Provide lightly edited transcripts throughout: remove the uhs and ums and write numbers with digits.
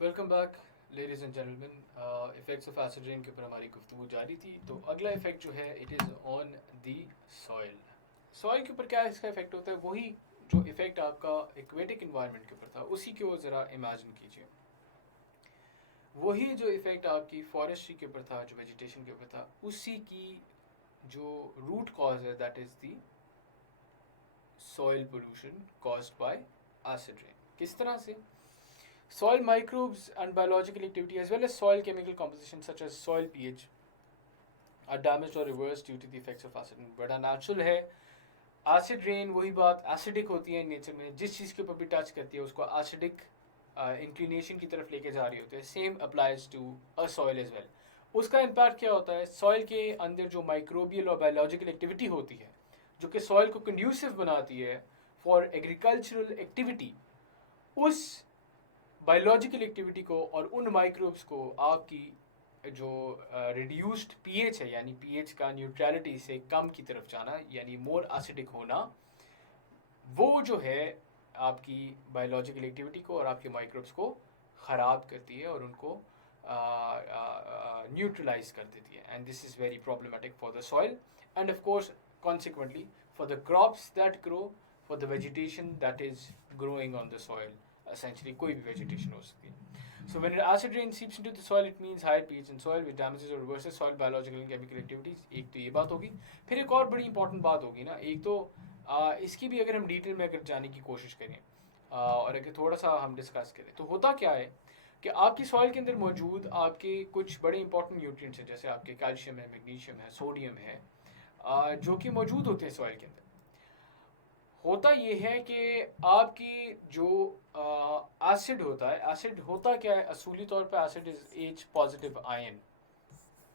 Welcome back ladies and gentleman. Effects of acid rain के ऊपर हमारी गुफ्तगू जारी थी। तो अगला इफेक्ट जो है it is on the soil. Soil के ऊपर क्या इसका इफेक्ट होता है, वही जो इफेक्ट आपका एक्वेटिक इन्वायरमेंट के ऊपर था उसी को ज़रा इमेजिन कीजिए। वही जो इफेक्ट आपकी फॉरेस्ट्री के ऊपर था, जो वेजिटेशन के ऊपर था, उसी की जो रूट कॉज है that is the soil pollution caused by acid rain. किस तरह से? Soil microbes and biological activity as well as soil chemical composition such as soil pH are damaged or reversed due to the effects of acid rain. बड़ा natural है। Acid rain वही बात acidic होती है nature में, जिस चीज़ के ऊपर भी टच करती है उसको एसिडिक इंक्लिनेशन की तरफ लेके जा रही होती है। Same applies to a soil as well. उसका इम्पैक्ट क्या होता है? सॉइल के अंदर जो माइक्रोबियल और बायोलॉजिकल एक्टिविटी होती है जो कि सॉइल को कंड्यूसिव बनाती है फॉर एग्रीकल्चरल एक्टिविटी, उस बायोलॉजिकल एक्टिविटी को और उन माइक्रोब्स को आपकी जो रिड्यूस्ड पीएच है, यानी पीएच का न्यूट्रलिटी से कम की तरफ जाना, यानी मोर एसिडिक होना, वो जो है आपकी बायोलॉजिकल एक्टिविटी को और आपके माइक्रोब्स को ख़राब करती है और उनको न्यूट्रलाइज कर देती है। And this is very problematic for the soil end of course consequently for the crops that grow, for the vegetation that is growing on the soil. Essentially कोई भी vegetation हो सकती है. So when acid rain seeps into the soil, it means higher pH in soil which damages or reverses soil biological and chemical activities. एक तो ये बात होगी। फिर एक और बड़ी इंपॉर्टेंट बात होगी ना, एक तो इसकी भी अगर हम डिटेल में अगर जाने की कोशिश करें और अगर थोड़ा सा हम डिस्कस करें तो होता क्या है कि आपकी सॉइल के अंदर मौजूद आपके कुछ बड़े इंपॉर्टेंट न्यूट्रिएंट्स हैं, जैसे आपके कैल्शियम है, मैग्नीशियम है, सोडियम है, जो कि मौजूद होते हैं सॉइल के अंदर। होता ये है कि आपकी जो एसिड होता है, एसिड होता क्या है असूली तौर पे? Acid is H positive ion.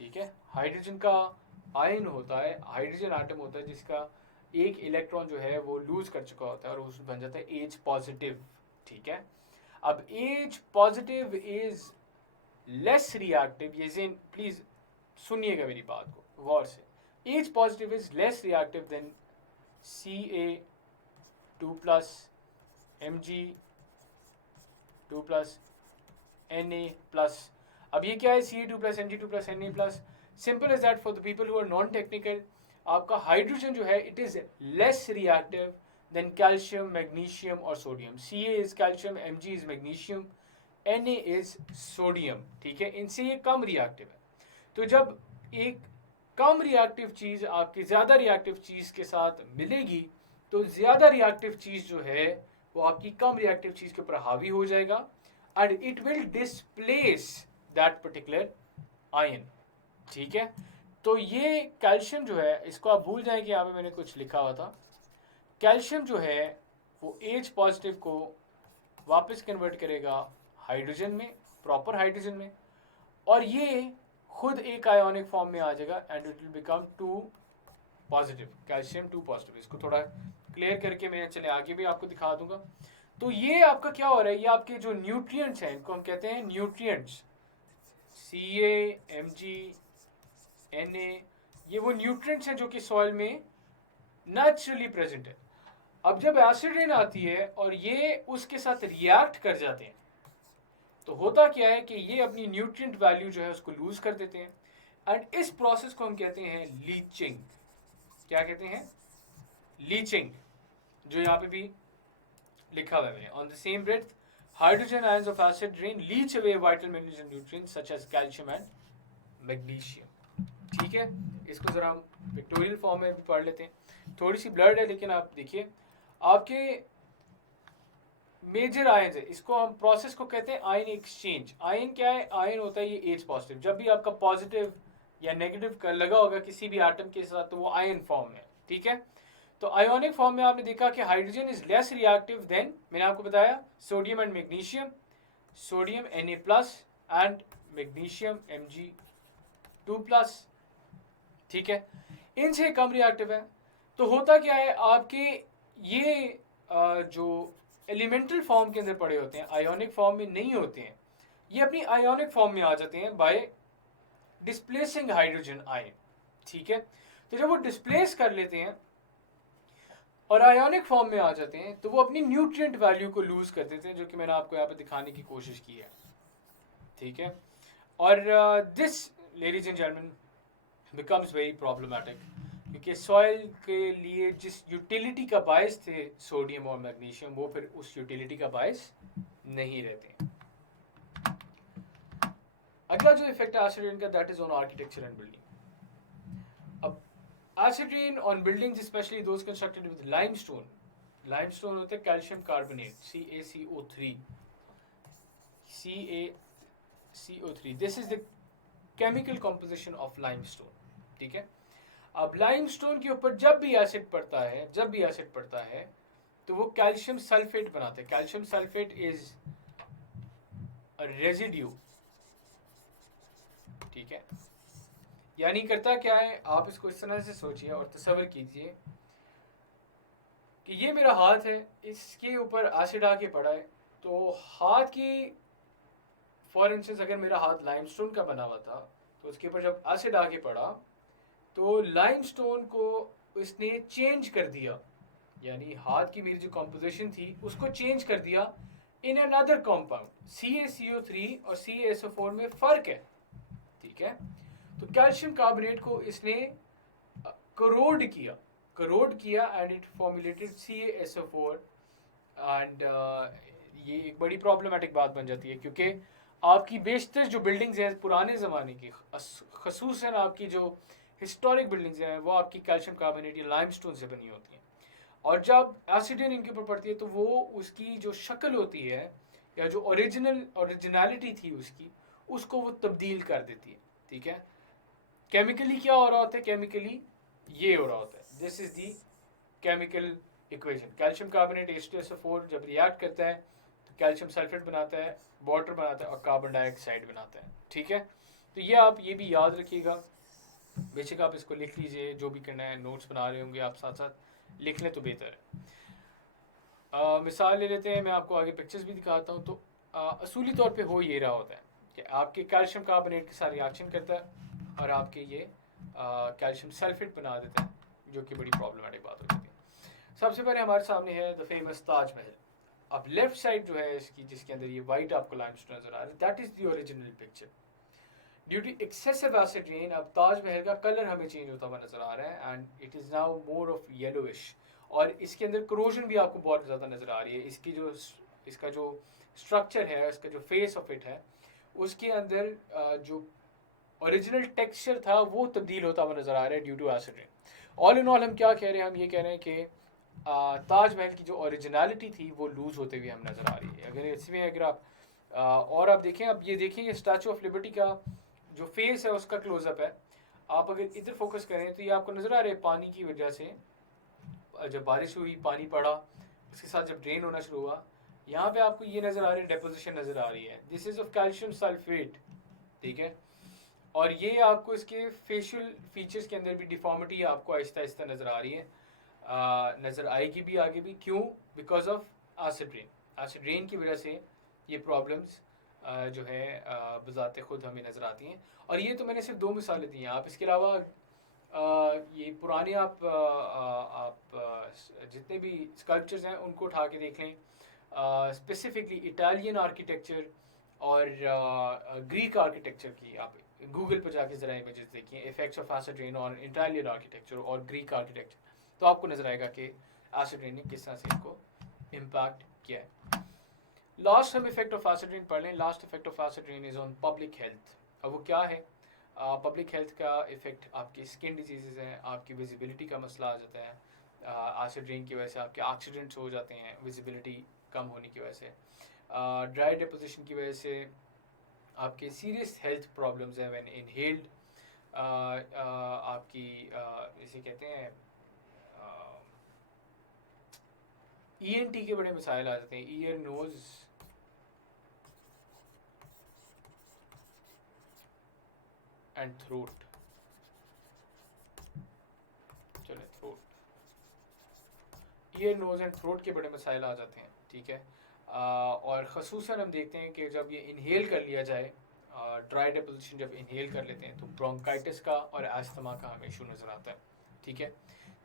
ठीक है, हाइड्रोजन का आयन होता है, हाइड्रोजन आटम होता है जिसका एक इलेक्ट्रॉन जो है वो लूज कर चुका होता है और उसमें बन जाता है एच पॉजिटिव। ठीक है, अब H positive is less reactive. ये प्लीज सुनिएगा मेरी बात को गौर से। H positive is less reactive than Ca2 plus Mg2 plus Na plus. अब ये क्या है? Ca2 plus Mg2 plus Na plus. Simple as that for the people who are non-technical. आपका हाइड्रोजन जो है it is less reactive than calcium, magnesium और sodium. Ca is calcium, Mg is magnesium, Na is sodium. ठीक है, इनसे ये कम reactive है। तो जब एक कम रिएक्टिव चीज़ आपकी ज़्यादा रिएक्टिव चीज़ के साथ मिलेगी तो ज़्यादा रिएक्टिव चीज़ जो है वो आपकी कम रिएक्टिव चीज़ के ऊपर हावी हो जाएगा and it will displace that particular ion. ठीक है, तो ये कैल्शियम जो है, इसको आप भूल जाएं कि यहाँ पे मैंने कुछ लिखा हुआ था। कैल्शियम जो है वो एच पॉजिटिव को वापस कन्वर्ट करेगा हाइड्रोजन में, प्रॉपर हाइड्रोजन में, और ये खुद एक आयोनिक फॉर्म में आ जाएगा and it will become 2 positive, calcium 2 positive. इसको थोड़ा क्लियर करके मैं चले आगे भी आपको दिखा दूंगा। तो ये आपका क्या हो रहा है, ये आपके जो न्यूट्रिएंट्स हैं इनको हम कहते हैं न्यूट्रिएंट्स, Ca, Mg, Na, ये वो न्यूट्रिएंट्स हैं जो कि सॉइल में नेचुरली प्रेजेंट है। अब जब एसिड रेन आती है और ये उसके साथ रिएक्ट कर जाते हैं तो होता क्या है कि ये अपनी न्यूट्रिएंट वैल्यू जो है उसको लूज कर देते हैं एंड इस प्रोसेस को हम कहते हैं लीचिंग। क्या कहते हैं? लीचिंग, जो यहाँ पे भी लिखा हुआ है। On the same breath hydrogen ions of acid rain leach away vital minerals and nutrients such as calcium and magnesium. ठीक है, इसको जरा हम पिक्टोरियल फॉर्म में भी पढ़ लेते हैं। थोड़ी सी ब्लर्ड है लेकिन आप देखिए, आपके मेजर आयन है, इसको हम प्रोसेस को कहते हैं आयन एक्सचेंज। आयन क्या है? आयन होता है ये एच पॉजिटिव। जब भी आपका पॉजिटिव या नेगेटिव लगा होगा किसी भी एटम के साथ तो वो आयन फॉर्म में। ठीक है, तो आयोनिक फॉर्म में आपने देखा कि hydrogen is less reactive than, मैंने आपको बताया, sodium and magnesium, sodium Na plus and magnesium Mg2 plus. ठीक है, इनसे कम रिएक्टिव है। तो होता क्या है, आपके ये जो एलिमेंटल फॉर्म के अंदर पड़े होते हैं, आयोनिक फॉर्म में नहीं होते हैं, ये अपनी आयोनिक फॉर्म में आ जाते हैं बाय डिस्प्लेसिंग हाइड्रोजन आयन। ठीक है, तो जब वो डिस्प्लेस कर लेते हैं और आयोनिक फॉर्म में आ जाते हैं तो वो अपनी न्यूट्रिएंट वैल्यू को लूज कर देते हैं, जो कि मैंने आपको यहाँ पे दिखाने की कोशिश की है। ठीक है। और this ladies and gentleman becomes very problematic, क्योंकि सॉइल के लिए जिस यूटिलिटी का बायस थे सोडियम और मैग्नीशियम, वो फिर उस यूटिलिटी का बायस नहीं रहते। अगला जो इफेक्ट है एसिड रेन का, that is on architecture and building. अब acid rain on buildings, specially those constructed with limestone, limestone होते हैं calcium carbonate CaCO3, CaCO3, this is the chemical composition of limestone, ठीक है। अब लाइमस्टोन के ऊपर जब भी एसिड पड़ता है तो वो कैल्शियम सल्फेट बनाते हैं। Calcium sulphate is a residue, ठीक है। यानी करता क्या है, आप इसको इस तरह से सोचिए और तसव्वुर कीजिए कि ये मेरा हाथ है, इसके ऊपर एसिड आके पड़ा है, तो हाथ की, फॉर इंस्टेंस अगर मेरा हाथ लाइमस्टोन का बना हुआ था, तो उसके ऊपर जब एसिड आके पड़ा तो लाइमस्टोन को इसने चेंज कर दिया, यानी हाथ की मेरी जो कॉम्पोजिशन थी उसको चेंज कर दिया इन अनदर कॉम्पाउंड। CaCO3 और CaSO4 में फर्क है, ठीक है। तो कैल्शियम कार्बोनेट को इसने करोड किया and it formulated CaSO4, and ये एक बड़ी प्रॉब्लमेटिक बात बन जाती है, क्योंकि आपकी बेशतर जो बिल्डिंग्स हैं पुराने ज़माने की, खसूसन आपकी जो हिस्टोरिक बिल्डिंग्स हैं, वो आपकी कैल्शियम कार्बोनेट या लाइमस्टोन से बनी होती हैं, और जब एसिड रेन इनके ऊपर पड़ती है तो वो उसकी जो शक्ल होती है या जो ओरिजिनलिटी थी उसकी, उसको वो तब्दील कर देती है, ठीक है। केमिकली क्या हो रहा होता है, केमिकली ये हो रहा होता है, this is the chemical equation. Calcium carbonate H2SO4 जब रिएक्ट करता है तो कैल्शियम सल्फेट बनाता है, वाटर बनाता है और कार्बन डाइऑक्साइड बनाता है, ठीक है। तो ये आप ये भी याद रखिएगा, बेशक आप इसको लिख लीजिए, जो भी करना है, नोट्स बना रहे होंगे आप साथ साथ लिख लें तो बेहतर है। मिसाल ले लेते हैं, मैं आपको आगे पिक्चर्स भी दिखाता हूँ। तो असूली तौर पे हो ये रहा होता है कि आपके कैल्शियम कार्बोनेट के साथ रिएक्शन करता है और आपके ये कैल्शियम सल्फेट बना देता है, जो कि बड़ी प्रॉब्लमेटिक बात हो जाती है। सबसे पहले हमारे सामने है द फेमस ताजमहल। अब लेफ्ट साइड जो है इसकी, जिसके अंदर ये वाइट आपको लाइमस्टोन नजर आ रहा है, that is the original picture. Due to excessive acid rain अब ताजमहल का कलर हमें चेंज होता हुआ नजर आ रहा है, and it is now more of yellowish, और इसके अंदर करोजन भी आपको बहुत ज़्यादा नज़र आ रही है। इसका जो स्ट्रक्चर है, इसका जो फेस ऑफ इट है, उसके अंदर जो ओरिजिनल टेक्सचर था वो तब्दील होता हुआ नज़र आ रहा है due to acid rain. All in all हम क्या कह रहे हैं, हम ये कह रहे हैं कि ताजमहल की जो ओरिजिनलिटी थी वो लूज़ होते हुए हम नज़र आ रही है। अगर इसमें अगर आप और आप देखें, अब ये देखें, ये स्टैचू ऑफ लिबर्टी का जो फेस है उसका क्लोजअप है। आप अगर इधर फोकस करें तो ये आपको नज़र आ रहा है, पानी की वजह से जब बारिश हुई, पानी पड़ा, उसके साथ जब ड्रेन होना शुरू हुआ, यहाँ पे आपको ये नज़र आ रही है, डेपोजिशन नज़र आ रही है, this is of calcium sulphate, ठीक है। और ये आपको इसके फेशियल फीचर्स के अंदर भी डिफॉर्मिटी आपको आहिस्ता आहिस्ता नज़र आ रही है, नज़र आएगी भी आगे भी। क्यों? Because of acid rain. Acid rain की वजह से ये प्रॉब्लम्स जो है बज़ाते ख़ुद हमें नज़र आती हैं। और ये तो मैंने सिर्फ 2 मिसालें दी हैं, आप इसके अलावा ये पुराने आप जितने भी स्कल्पचर्स हैं उनको उठा के देख लें, स्पेसिफिकली इटालियन आर्किटेक्चर और ग्रीक आर्किटेक्चर की आप गूगल पर जाके ज़रा इमेजेस देखिए, effects of acid rain on Italian architecture और ग्रीक आर्किटेक्चर, तो आपको नज़र आएगा कि एसिड रेन ने किस तरह से इनको इम्पैक्ट किया है। लास्ट हम इफेक्ट ऑफ एसिड रेन पढ़ लें। Last effect of acid rain is on public health. अब वो क्या है? पब्लिक हेल्थ का इफेक्ट आपकी स्किन डिजीज़ हैं, आपकी विजिबिलिटी का मसला आ जाता है, एसिड रेन की वजह से आपके एक्सीडेंट्स हो जाते हैं विजिबिलिटी कम होने की वजह से, ड्राई डिपोजिशन की वजह से आपके सीरियस हेल्थ प्रॉब्लम्स हैं व्हेन इनहेल्ड, आपकी इसे कहते हैं ENT के बड़े मसाइल आ जाते हैं, ईयर, नोज एंड थ्रोट। चले, throat, ear, nose and throat के बड़े मसाइल आ जाते हैं, ठीक है। और ख़ुसूसन हम देखते हैं कि जब ये इनहेल कर लिया जाए, ड्राई डिपोजिशन जब इनहेल कर लेते हैं तो ब्रोंकाइटिस का और एस्थमा का हमें इशू नज़र आता है, ठीक है।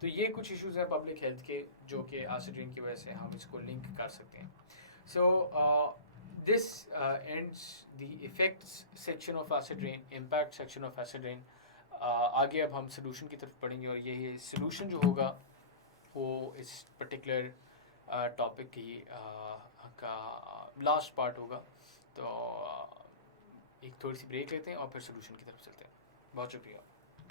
तो ये कुछ इश्यूज़ हैं पब्लिक हेल्थ के जो कि एसिड रेन की वजह से हम इसको लिंक कर सकते हैं। सो this ends the effects section of acid rain, impact section of acid rain. आगे अब हम solution की तरफ पढ़ेंगे और ये solution जो होगा वो इस particular topic की का last part होगा. तो एक थोड़ी सी ब्रेक लेते हैं और फिर solution की तरफ चलते हैं. बहुत शुक्रिया.